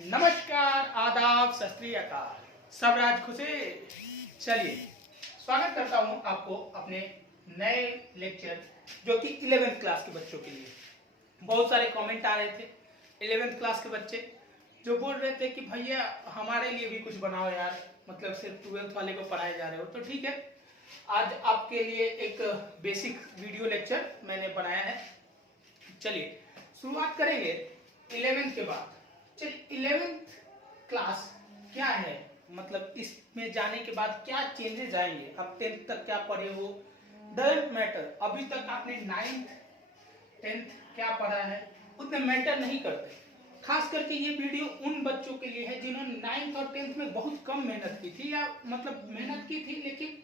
नमस्कार, आदाब, सत श्री अकाल, सब राज खुशे। चलिए, स्वागत करता हूं आपको अपने नए लेक्चर जो कि 11th क्लास के बच्चों के लिए। बहुत सारे कमेंट आ रहे थे 11th क्लास के बच्चे जो बोल रहे थे कि भैया हमारे लिए भी कुछ बनाओ यार, मतलब सिर्फ 12th वाले को पढ़ाए जा रहे हो। तो ठीक है, आज आपके लिए एक बेसिक वीडियो लेक्चर मैंने बनाया है। चलिए शुरुआत करेंगे 11th के बाद। चलिए 11th क्लास क्या है, मतलब इसमें जाने के बाद क्या चेंजेस आएंगे। अब 10th तक क्या पढ़े हो डजंट मैटर, अभी तक आपने 9th 10th क्या पढ़ा है उतने मैटर नहीं करते। खास करके ये वीडियो उन बच्चों के लिए है जिन्होंने 9th और 10th में बहुत कम मेहनत की थी, या मतलब मेहनत की थी लेकिन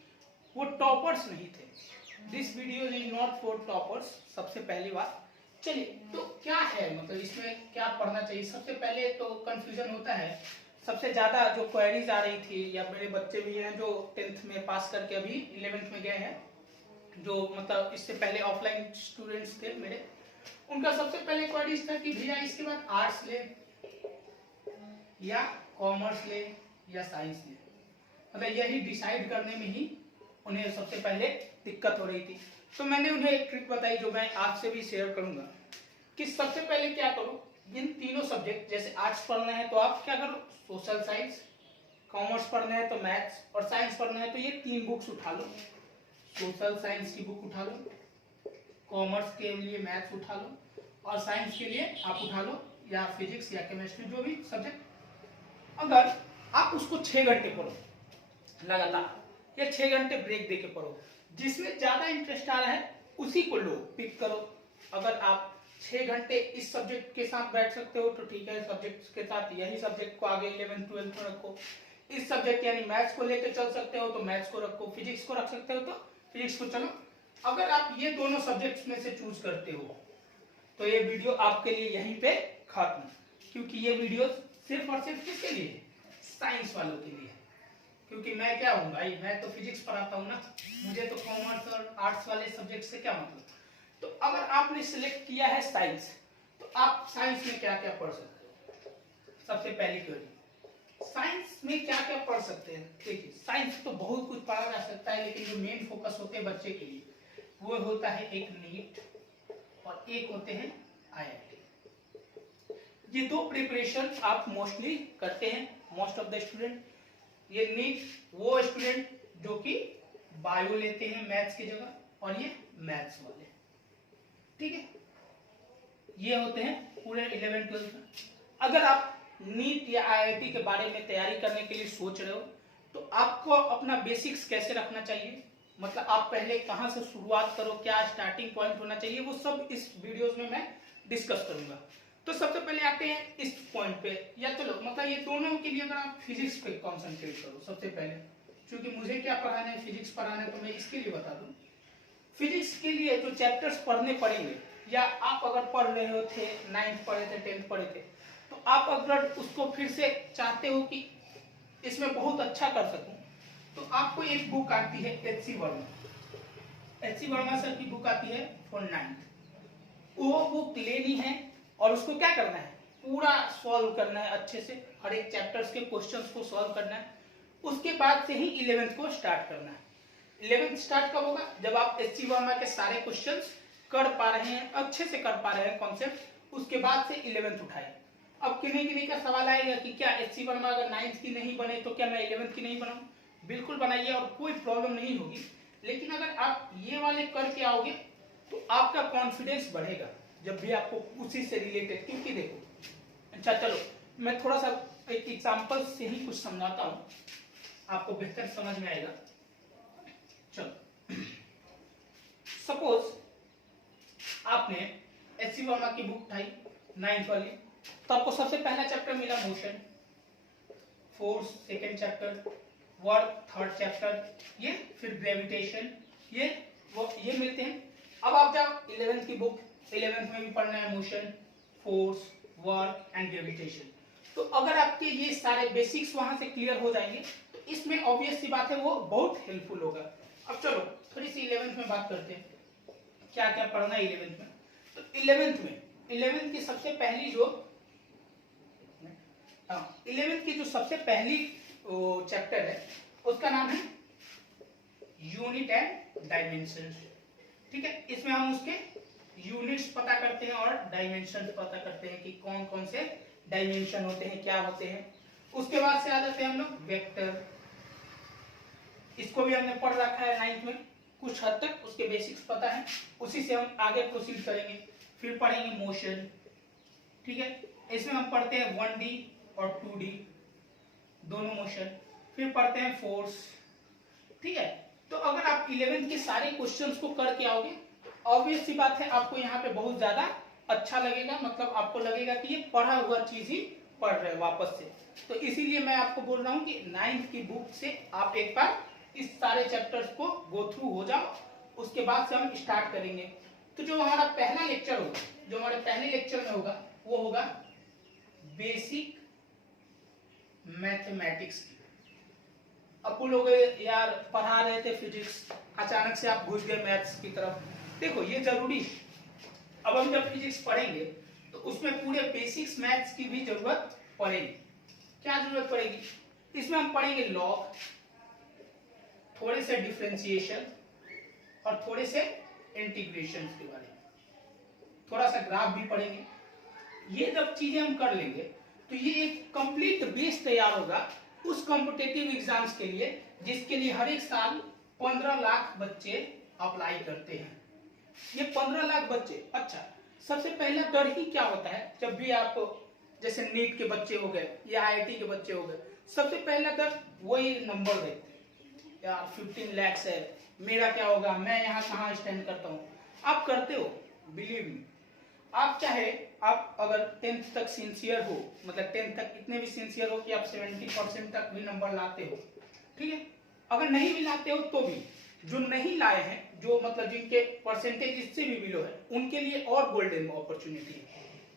वो टॉपर्स नहीं थे। This video is not for toppers, सबसे पहली बात। चलिए, तो क्या है, मतलब इसमें क्या पढ़ना चाहिए। सबसे पहले तो कंफ्यूजन होता है, सबसे ज्यादा जो क्वेरीज आ रही थी, या मेरे बच्चे भी हैं जो 10th में पास करके अभी 11th में गए हैं, जो मतलब इससे पहले ऑफलाइन स्टूडेंट्स थे मेरे, उनका सबसे पहले क्वेरीज था कि भैया इसके बाद आर्ट्स ले या कॉमर्स ले या साइंस ले। मतलब यही डिसाइड करने में ही उन्हें सबसे पहले दिक्कत हो रही थी। तो मैंने उन्हें एक ट्रिक बताई जो मैं आपसे भी शेयर करूंगा कि सबसे पहले क्या करो, इन तीनों सब्जेक्ट, जैसे आर्ट्स पढ़ना है तो आप क्या करो, सोशल साइंस, कॉमर्स पढ़ना है तो मैथ्स, और साइंस पढ़ना है तो ये 3 बुक्स उठा लो। सोशल साइंस की बुक उठा लो, कॉमर्स के लिए मैथ्स उठा लो, और साइंस के लिए आप उठा लो या फिजिक्स या केमिस्ट्री, जो भी सब्जेक्ट। अगर आप उसको 6 घंटे पढ़ो लगातार, या 6 घंटे ब्रेक देके पढ़ो, जिसमें ज्यादा इंटरेस्ट आ रहा है उसी को लो, पिक करो। अगर आप 6 घंटे इस सब्जेक्ट के साथ बैठ सकते हो तो ठीक है, सब्जेक्ट के साथ यही सब्जेक्ट को आगे 11th 12th में रखो। इस सब्जेक्ट यानी मैथ्स को लेकर चल सकते हो तो मैथ्स को रखो, फिजिक्स को रख सकते हो तो फिजिक्स को चलो। अगर आप ये दोनों सब्जेक्ट्स में से चूज करते हो तो ये वीडियो आपके लिए यहीं पे खत्म, क्योंकि ये वीडियो सिर्फ और सिर्फ किसके लिए है, साइंस वालों के लिए। क्योंकि मैं क्या हूँ भाई, मैं तो फिजिक्स पढ़ाता हूँ ना, मुझे तो कॉमर्स और आर्ट्स वाले सब्जेक्ट से क्या मतलब। तो अगर आपने सिलेक्ट किया है साइंस, तो आप साइंस में क्या क्या पढ़ सकते हो। सबसे पहली क्वेरी, साइंस में क्या क्या पढ़ सकते हैं। देखिए, साइंस तो बहुत कुछ पढ़ा जा सकता है, लेकिन जो मेन फोकस होते हैं बच्चे के लिए वो होता है एक नीट और एक होते हैं IIT। ये 2 प्रिपरेशन आप मोस्टली करते हैं, मोस्ट ऑफ द स्टूडेंट। ये नीट वो स्टूडेंट जो कि बायो लेते हैं मैथ्स की जगह, और ये मैथ्स वाले, ठीक है। ये होते हैं पूरे 11th 12th में। अगर आप नीट या IIT के बारे में तैयारी करने के लिए सोच रहे हो तो आपको अपना बेसिक्स कैसे रखना चाहिए, मतलब आप पहले कहां से शुरुआत करो, क्या स्टार्टिंग पॉइंट होना चाहिए, वो सब इस वीडियोस में मैं डिस्कस करूंगा। तो सबसे पहले आते हैं इस पॉइंट पे, या चलो मतलब ये दोनों के लिए अगर आप फिजिक्स पे कॉन्सेंट्रेट करो सबसे पहले, क्योंकि मुझे क्या पढ़ाना है, फिजिक्स पढ़ाना है, तो मैं इसके लिए बता दूं। फिजिक्स के लिए जो चैप्टर्स पढ़ने पड़ेंगे, या आप अगर पढ़ रहे हो थे 9th पढ़े थे 10th पढ़े थे, तो आप अगर उसको फिर से चाहते हो कि इसमें बहुत अच्छा कर सकूं, तो आपको एक बुक आती है HC Verma, HC Verma sir की बुक आती है फॉर 9th। वो बुक लेनी है और उसको क्या करना है, पूरा सॉल्व करना है अच्छे से, हर एक चैप्टर्स के क्वेश्चंस को सॉल्व करना है। उसके बाद से ही 11th को स्टार्ट करना है। 11th स्टार्ट कब होगा, जब आप HC वर्मा के सारे क्वेश्चंस कर पा रहे हैं, अच्छे से कर पा रहे हैं कॉन्सेप्ट, उसके बाद से 11th उठाए। अब किन्हीं किन्हीं का सवाल आएगा कि क्या HC वर्मा अगर 9th की नहीं बने तो क्या मैं 11th की नहीं बनाऊं। बिल्कुल बनाइए और कोई प्रॉब्लम नहीं होगी, लेकिन अगर आप ये वाले करके आओगे तो आपका कॉन्फिडेंस बढ़ेगा जब भी आपको उसी से रिलेटेड। क्योंकि देखो, अच्छा चलो मैं थोड़ा सा एक एग्जांपल से ही कुछ समझाता हूं, आपको बेहतर समझ में आएगा। चलो सपोज आपने HC वर्मा की बुक उठाई 9th वाली, तो आपको सबसे पहला चैप्टर मिला motion, force second chapter, work third chapter, ये फिर ग्रेविटेशन, ये मिलते हैं। अब आप जाओ 11th की बुक, 11th में भी पढ़ना है motion, force, work and gravitation. तो अगर आपके ये सारे बेसिक्स वहां से क्लियर हो जाएंगे तो इसमें ऑब्वियस सी बात है वो बहुत हेल्पफुल होगा। अब चलो थोड़ी सी 11th में बात करते हैं, क्या क्या पढ़ना है 11th में। तो 11th की सबसे पहली जो 11th की जो सबसे पहली चैप्टर है उसका नाम है यूनिट एंड डायमेंशन। ठीक है, इसमें हम उसके यूनिट्स पता करते हैं और डायमेंशन पता करते हैं कि कौन कौन से डायमेंशन होते हैं, क्या होते हैं। उसके बाद से आ जाते हैं हम लोग वेक्टर। इसको भी हमने पढ़ रखा है 9th में कुछ हद तक, उसके बेसिक्स पता है, उसी से हम आगे प्रोसीड करेंगे। फिर पढ़ेंगे मोशन। ठीक है, इसमें हम पढ़ते हैं 1D और 2D दोनों मोशन। फिर पढ़ते हैं फोर्स। ठीक है, तो अगर आप 11th के सारे क्वेश्चंस को करके आओगे, ऑब्वियस सी बात है आपको यहाँ पे बहुत ज्यादा अच्छा लगेगा, मतलब आपको लगेगा कि ये पढ़ा हुआ चीज ही पढ़ रहे हैं वापस से। तो इसीलिए मैं आपको बोल रहा हूँ कि 9th की बुक से आप एक बार इस सारे चैप्टर्स को गो थ्रू हो जाओ, उसके बाद से हम स्टार्ट करेंगे। तो जो हमारा पहला लेक्चर होगा, जो हमारे पहले लेक्चर में होगा, वो होगा बेसिक मैथमेटिक्स। अब लोग यार पढ़ा रहे थे फिजिक्स, अचानक से आप घुस गए मैथ्स की तरफ। देखो ये जरूरी है, अब हम जब फिजिक्स पढ़ेंगे तो उसमें पूरे बेसिक्स मैथ्स की भी जरूरत पड़ेगी। क्या जरूरत पड़ेगी? इसमें हम पढ़ेंगे लॉग, थोड़े से डिफरेंशिएशन और थोड़े से इंटीग्रेशन के बारे में, थोड़ा सा ग्राफ भी पढ़ेंगे। ये जब चीजें हम कर लेंगे तो ये एक कंप्लीट बेस तैयार होगा उस कॉम्पिटिटिव एग्जाम्स के लिए जिसके लिए हर एक साल 15 लाख बच्चे अप्लाई करते हैं। ये 15 लाख बच्चे, अच्छा सबसे पहला डर ही क्या होता है जब भी आप जैसे नीट के बच्चे हो गए या IIT के बच्चे हो गए, सबसे पहला डर वही नंबर देखते हैं, यार 15 लाख है, मेरा क्या होगा, मैं यहाँ कहाँ स्टैंड करता हूँ। आप करते हो, बिलीव मी, आप चाहे आप अगर 10th तक सिंसियर हो, मतलब 10th तक इतने भी सिंसियर हो कि आप 70% तक भी नंबर लाते हो, ठीक है, अगर नहीं भी लाते हो तो भी जो नहीं लाए हैं, जो मतलब जिनके परसेंटेज इससे भी बिलो है, उनके लिए और गोल्डन अपॉर्चुनिटी है।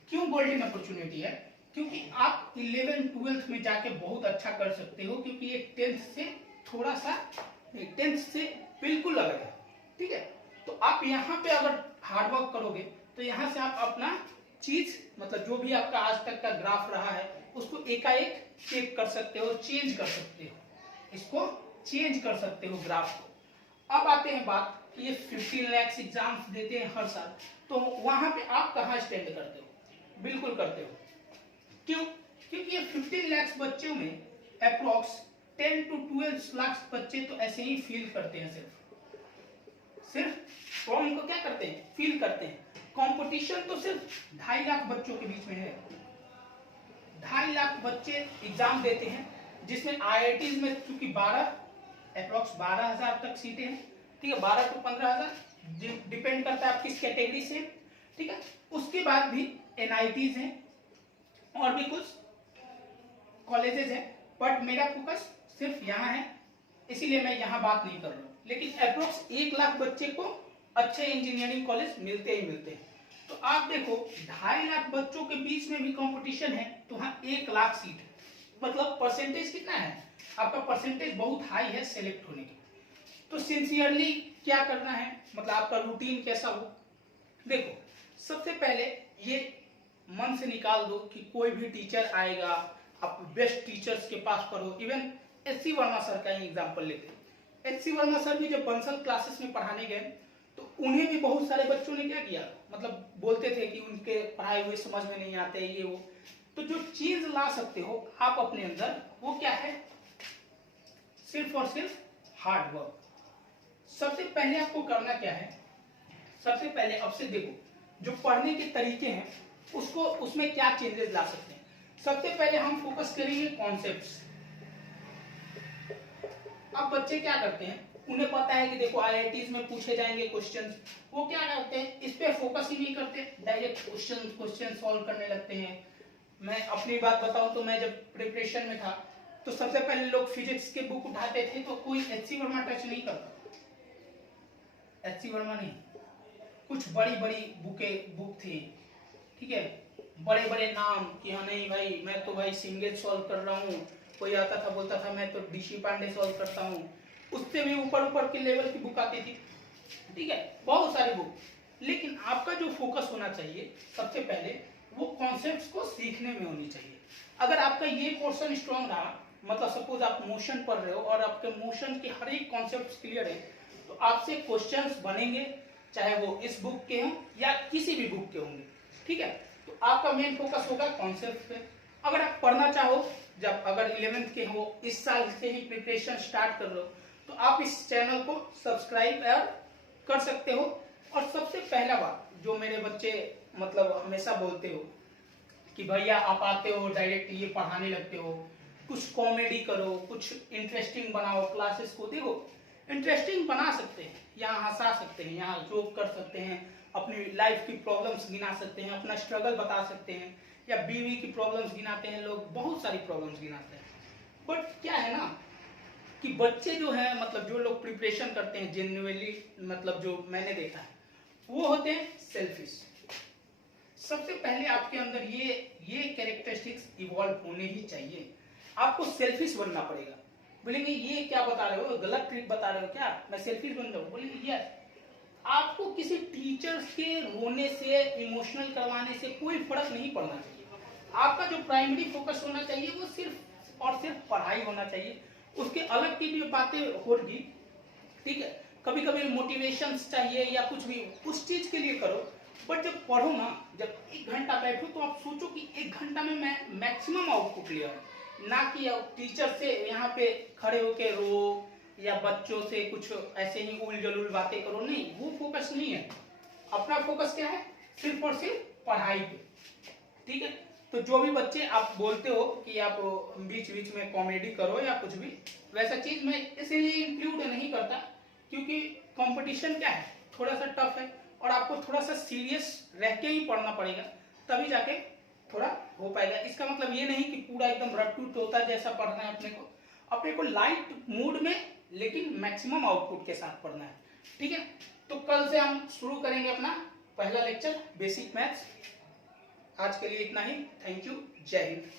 क्यों गोल्डन अपॉर्चुनिटी है? क्योंकि आप 11th 12th में जाके बहुत अच्छा कर सकते हो, क्योंकि ये 10th से थोड़ा सा 10th से बिल्कुल अलग है। ठीक है, तो आप यहाँ पे अगर हार्डवर्क करोगे तो यहाँ से आप अपना चीज, मतलब जो भी आपका आज तक का ग्राफ रहा है उसको एकाएक चेक कर सकते हो, चेंज कर सकते हो, इसको चेंज कर सकते हो ग्राफ को। अब आते हैं बात कि ये 15 लाख एग्जाम्स देते हैं हर साल, तो वहां पे आप कहाँ स्टैंड करते हो? बिल्कुल करते हो। क्यों? क्योंकि ये 15 लाख बच्चों में अप्रोक्स 10 to 12 लाख बच्चे तो ऐसे ही फील करते हैं, सिर्फ फॉर्म को क्या करते हैं, फील करते हैं। कंपटीशन तो सिर्फ 2.5 लाख बच्चों के बीच में है। 2.5 लाख बच्चे एग्जाम देते हैं, जिसमें IITs में चूंकि 12,000 तक सीटें हैं, ठीक है, 12 to 15,000 डिपेंड करता है आप किस कैटेगरी से, ठीक है। उसके बाद भी NITs हैं और भी कुछ कॉलेजेस हैं, बट मेरा फोकस सिर्फ यहाँ है, इसीलिए मैं यहाँ बात नहीं कर रहा हूँ। लेकिन अप्रोक्स 1 लाख बच्चे को अच्छे इंजीनियरिंग कॉलेज मिलते ही मिलते हैं। तो आप देखो 2.5 लाख बच्चों के बीच में भी कंपटीशन है, तो वहाँ 1 लाख सीट है, मतलब परसेंटेज कितना है, आपका परसेंटेज बहुत हाई है सेलेक्ट होने की। तो सिंसियरली क्या करना है, मतलब आपका रूटीन कैसा हो। देखो सबसे पहले ये मन से निकाल दो कि कोई भी टीचर आएगा, आप बेस्ट टीचर्स के पास पढ़ो। इवन SC वर्मा सर का ही एग्जाम्पल लेते हैं। SC वर्मा सर भी जब बंसल क्लासेस में पढ़ाने गए तो उन्हें भी बहुत सारे बच्चों ने क्या किया, मतलब बोलते थे कि उनके पढ़ाए हुए समझ में नहीं आते ये वो। तो जो चीज ला सकते हो आप अपने अंदर, वो क्या है, सिर्फ और सिर्फ हार्ड वर्क। सबसे पहले आपको करना क्या है, सबसे पहले अब से देखो जो पढ़ने के तरीके हैं उसको, उसमें क्या चेंजेस ला सकते हैं। सबसे पहले हम फोकस करेंगे कॉन्सेप्ट्स। अब बच्चे क्या करते हैं, उन्हें पता है कि देखो IITs में पूछे जाएंगे क्वेश्चंस, वो क्या करते हैं, इस पे फोकस ही नहीं करते, डायरेक्ट क्वेश्चन सॉल्व करने लगते हैं। मैं अपनी बात बताऊं तो मैं जब प्रिपरेशन में था तो सबसे पहले लोग फिजिक्स के बुक उठाते थे तो कोई HC वर्मा टच नहीं करता, HC वर्मा नहीं, कुछ बड़ी बड़ी बुक थी, ठीक है, बड़े बड़े नाम कि हाँ नहीं भाई मैं तो भाई सिंगल सॉल्व कर रहा हूँ, कोई आता था बोलता था मैं तो DC पांडे सॉल्व करता हूँ, उससे भी ऊपर ऊपर के लेवल की बुक आती थी, ठीक है, बहुत सारी बुक। लेकिन आपका जो फोकस होना चाहिए सबसे पहले वो कॉन्सेप्ट्स को सीखने में होनी चाहिए। अगर आपका ये पोर्शन स्ट्रांग रहा, मतलब सपोज आप मोशन पढ़ रहे हो और आपके मोशन के हर एक कॉन्सेप्ट क्लियर है, तो आपसे क्वेश्चंस बनेंगे, चाहे वो इस बुक के हों या किसी भी बुक के होंगे, ठीक है। तो आपका मेन फोकस होगा कॉन्सेप्ट पे। अगर आप पढ़ना चाहो, जब अगर 11th के हो, इस साल से ही प्रिपरेशन स्टार्ट कर लो, तो आप इस चैनल को सब्सक्राइब कर सकते हो। और सबसे पहला बात जो मेरे बच्चे मतलब हमेशा बोलते हो कि भैया आप आते हो डायरेक्ट ये पढ़ाने लगते हो, कुछ कॉमेडी करो, कुछ इंटरेस्टिंग बनाओ क्लासेस को। देखो, इंटरेस्टिंग बना सकते हैं, यहाँ हंसा सकते हैं, यहाँ जोक कर सकते हैं, अपनी लाइफ की प्रॉब्लम्स गिना सकते हैं, अपना स्ट्रगल बता सकते हैं, या बीवी की प्रॉब्लम्स गिनाते हैं लोग, बहुत सारी प्रॉब्लम्स गिनाते हैं। बट क्या है ना कि बच्चे जो है, मतलब जो लोग प्रिपरेशन करते हैं जेन्युइनली, मतलब जो मैंने देखा है, वो होते हैं सेल्फिश। सबसे पहले आपके अंदर ये कैरेक्टरिस्टिक्स इवॉल्व होने ही चाहिए। आपको सेल्फिश बनना पड़ेगा। बोलेंगे ये क्या बता रहे हो, गलत ट्रिक बता रहे हो क्या, मैं सेल्फिश बन जाऊं? बोलेंगे यस। आपको किसी टीचर्स के रोने से, इमोशनल करवाने से कोई फर्क नहीं पड़ना चाहिए। आपका जो प्राइमरी फोकस होना चाहिए वो सिर्फ और सिर्फ पढ़ाई होना चाहिए। उसके अलग की भी बातें होगी, ठीक है, कभी कभी मोटिवेशन चाहिए या कुछ भी, उस चीज के लिए करो। बट जब पढ़ो ना, जब 1 घंटा बैठो, तो आप सोचो कि 1 घंटा में मैं मैक्सिमम आउटपुट लिया, ना कि टीचर से यहाँ पे खड़े होके रो या बच्चों से कुछ ऐसे ही उल जलूल बातें करो। नहीं, वो फोकस नहीं है। अपना फोकस क्या है? सिर्फ और सिर्फ पढ़ाई पे, ठीक है। तो जो भी बच्चे आप बोलते हो कि आप बीच बीच में कॉमेडी करो या कुछ भी, वैसा चीज मैं इसीलिए इंक्लूड नहीं करता क्योंकि कंपटीशन क्या है, थोड़ा सा टफ है और आपको थोड़ा सा सीरियस रह के ही पढ़ना पड़ेगा, तभी जाके थोड़ा हो पाएगा। इसका मतलब ये नहीं कि पूरा एकदम रट्टू तोता जैसा पढ़ना है। अपने को लाइट मूड में लेकिन मैक्सिमम आउटपुट के साथ पढ़ना है, ठीक है। तो कल से हम शुरू करेंगे अपना पहला लेक्चर बेसिक मैथ्स। आज के लिए इतना ही। Thank you. जय हिंद।